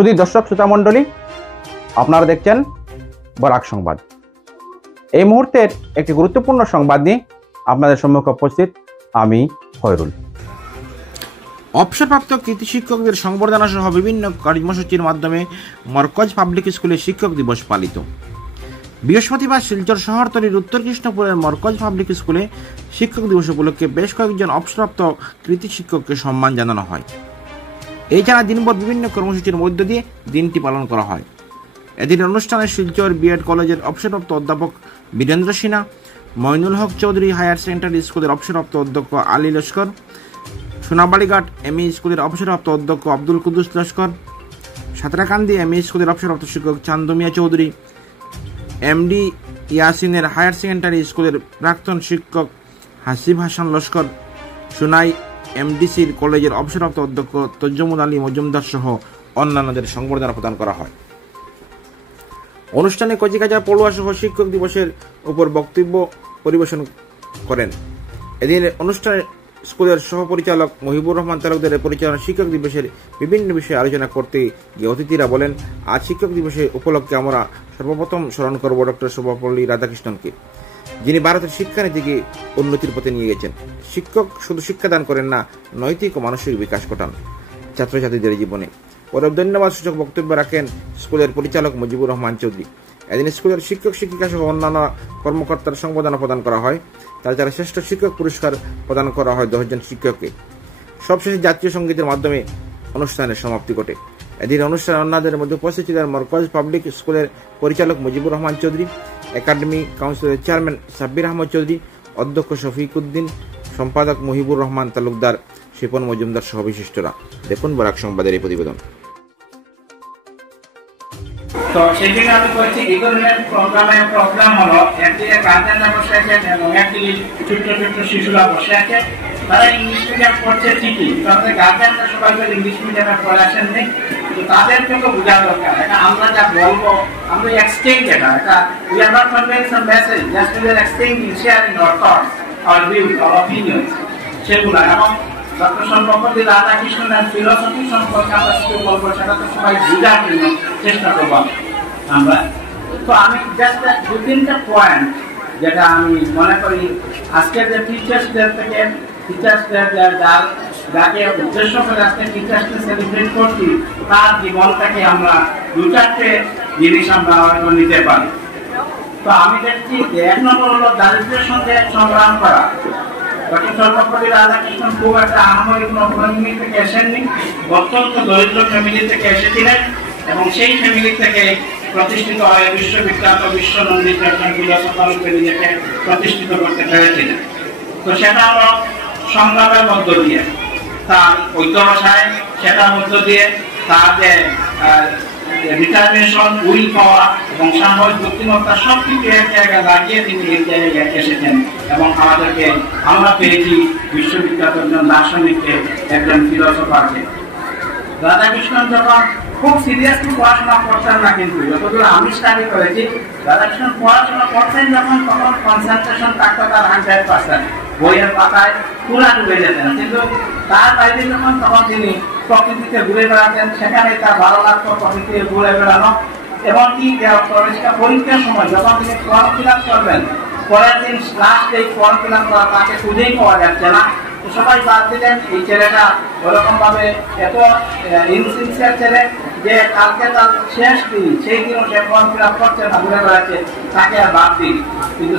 সুধী দর্শক শ্রোতা মণ্ডলী, আপনারা দেখছেন বরাক সংবাদ। এই মুহূর্তের একটি গুরুত্বপূর্ণ সংবাদ নিয়ে আপনাদের সম্মুখে উপস্থিত আমি খয়রুল। অবসরপ্রাপ্ত কৃতি শিক্ষকদের সংবর্ধনা সহ বিভিন্ন কর্মসূচির মাধ্যমে মরকজ পাবলিক স্কুলে শিক্ষক দিবস পালিত। বৃহস্পতিবার শিলচর শহরতলির উত্তর কৃষ্ণপুরের মরকজ পাবলিক স্কুলে শিক্ষক দিবস উপলক্ষে বেশ কয়েকজন অবসরপ্রাপ্ত কৃতি শিক্ষককে সম্মান জানানো হয়। এছাড়া দিনভর বিভিন্ন কর্মসূচির মধ্য দিয়ে দিনটি পালন করা হয়। এদিন অনুষ্ঠানে শিলচর বিএড কলেজের অবসরপ্রাপ্ত অধ্যাপক বীরেন্দ্র সিনহা, মইনুল হক চৌধুরী হায়ার সেকেন্ডারি স্কুলের অবসরপ্রাপ্ত অধ্যক্ষ আলী লস্কর, সোনাবাড়িঘাট এমই স্কুলের অবসরপ্রাপ্ত অধ্যক্ষ আব্দুল কুদ্দুস লস্কর, সাঁতরাকান্দি এমই স্কুলের অবসরপ্রাপ্ত শিক্ষক চান্দমিয়া চৌধুরী, এমডি ইয়াসিনের হায়ার সেকেন্ডারি স্কুলের প্রাক্তন শিক্ষক হাসিব হাসান লস্কর, সুনাই এমডিসির কলেজের অবসরপ্রাপ্ত অধ্যক্ষ তজ্জমুল আলী মজুমদার সহ অন্যান্যদের সংবর্ধনা প্রদান করা হয়। অনুষ্ঠানে কচিকাঁচা পড়ুয়া সহ শিক্ষক দিবসের উপর বক্তব্য পরিবেশন করেন। এদিন অনুষ্ঠানে স্কুলের সহপরিচালক মহিবুর রহমান তালুকদারের পরিচালনা শিক্ষক দিবসের বিভিন্ন বিষয়ে আলোচনা করতে গিয়ে অতিথিরা বলেন, আজ শিক্ষক দিবসের উপলক্ষে আমরা সর্বপ্রথম স্মরণ করব ডক্টর সর্বপল্লী রাধাকৃষ্ণনকে, যিনি ভারতের শিক্ষানীতিকে উন্নতির পথে নিয়ে গেছেন। শিক্ষক শুধু শিক্ষাদান করেন না, নৈতিক ও মানসিক বিকাশ ঘটান ছাত্রছাত্রীদের জীবনে। পরে ধন্যবাদ সূচক বক্তব্য রাখেন স্কুলের পরিচালক মুজিবুর রহমান চৌধুরী। এদিন স্কুলের শিক্ষক শিক্ষিকা সহ অন্যান্য কর্মকর্তার সংবর্ধনা প্রদান করা হয়। তাছাড়া শ্রেষ্ঠ শিক্ষক পুরস্কার প্রদান করা হয় 10 জন শিক্ষককে। সবশেষে জাতীয় সঙ্গীতের মাধ্যমে অনুষ্ঠানের সমাপ্তি ঘটে। এদিন অনুষ্ঠানে অন্যদের মধ্যে উপস্থিত ছিলেন মরকজ পাবলিক স্কুলের পরিচালক মুজিবুর রহমান চৌধুরী, একাডেমি কাউন্সিলের চেয়ারম্যান সাব্বির আহমদ চৌধুরী, অধ্যক্ষ শফিক উদ্দিন, সম্পাদক মহিবুর রহমান তালুকদার, শিপন মজুমদার সহ বিশিষ্টরা। দেখুন বরাক সংবাদের এই প্রতিবেদন। তো সেই জন্য আমি বলছি এই ধরনের প্রোগ্রাম হলো একদিকে গার্জেনরা বসে আছেন এবং একদিকে ছোট্ট ছোট্ট শিশুরা বসে আছে। তারা ইংলিশ মিডিয়াম পড়ছে ঠিকই, তাদের গার্জেনরা সবাই ইংলিশ মিডিয়ামে পড়ে আসেননি, তো তাদেরকে তো বোঝা দরকার। এটা আমরা যা বলবো, আমরা এক্সচেঞ্জ, এটা we are not conveying some message, just we are exchanging, sharing our thoughts, our views, our opinions, সেগুলো। এবং ডক্টর সর্বপল্লী রাধাকৃষ্ণনের ফিলোসফি সম্পর্কে আমরা কিছু বলবো, সেটা তো সবাই বোঝার জন্য চেষ্টা করবো আমরা। তো আমি জাস্ট 2-3টা পয়েন্ট যেটা আমি মনে করি আজকের যে টিচার্সদের যাকে উদ্দেশ্য করে আজকে টিচার্সকে সেলিব্রেট করছি, তার জীবনটাকে আমরা 2-4টে জিনিস আমরা নিতে পারি। তো আমি দেখছি যে 1 নম্বর হলো দারিদ্র্যের সঙ্গে সংগ্রাম করা। ডক্টর সর্বপল্লী রাধাকৃষ্ণন খুব একটা আহামরি কোনো ফ্যামিলি থেকে এসেননি, অত্যন্ত দরিদ্র ফ্যামিলি থেকে এসেছিলেন এবং সেই ফ্যামিলি থেকে প্রতিষ্ঠিত হয়ে বিশ্ববিখ্যাত বিশ্বনন্দিত একজন ফিলোসফার রূপে নিজেকে প্রতিষ্ঠিত করতে পেরেছিলেন। তো সেটা হলো সংগ্রামের মধ্য দিয়ে, তার ঐক্যবসায়, সেটার মধ্য দিয়ে তার যে ডিটারমিনেশন, উইল পাওয়া এবং সাময়িক বুদ্ধিমত্তা সবকিছু এক জায়গায় লাগিয়ে তিনি এই জায়গায় এসেছেন এবং আমরা পেয়েছি বিশ্ববিখ্যাত একজন দার্শনিককে, একজন ফিলোসফারকে। রাধাকৃষ্ণন যখন খুব সিরিয়াসলি পড়াশোনা করতেন না, কিন্তু যতদূর আমি স্টাডি করেছি, রাধাকৃষ্ণন পড়াশোনা করতেন যখন, তখন কনসেন্ট্রেশন থাকতো তার 100%, বইয়ের পাতায় পুরা ডুবে যেতেন। কিন্তু তার বাইরে যখন, তখন তিনি প্রকৃতিতে ঘুরে বেড়াতেন, সেখানে তার ভালো লাগতো প্রকৃতিতে ঘুরে বেড়ানো। এমনকি পরীক্ষার সময় যখন তিনি ফর্ম ফিল আপ করবেন, পরের দিন লাস্ট এই ফর্ম ফিল আপ করা তাকে খুঁজেই পাওয়া যাচ্ছে না। সবাই বাদ দিলেন, এই ছেলেটা ওরকম ভাবে এত ইনসিনসিয়ার ছেলে যে কালকে তার শেষ দিন, সেই দিনও সে ফর্ম ফিল আপ করছে না, ঘুরে বেড়াচ্ছে, তাকে আর বাদ দিন। কিন্তু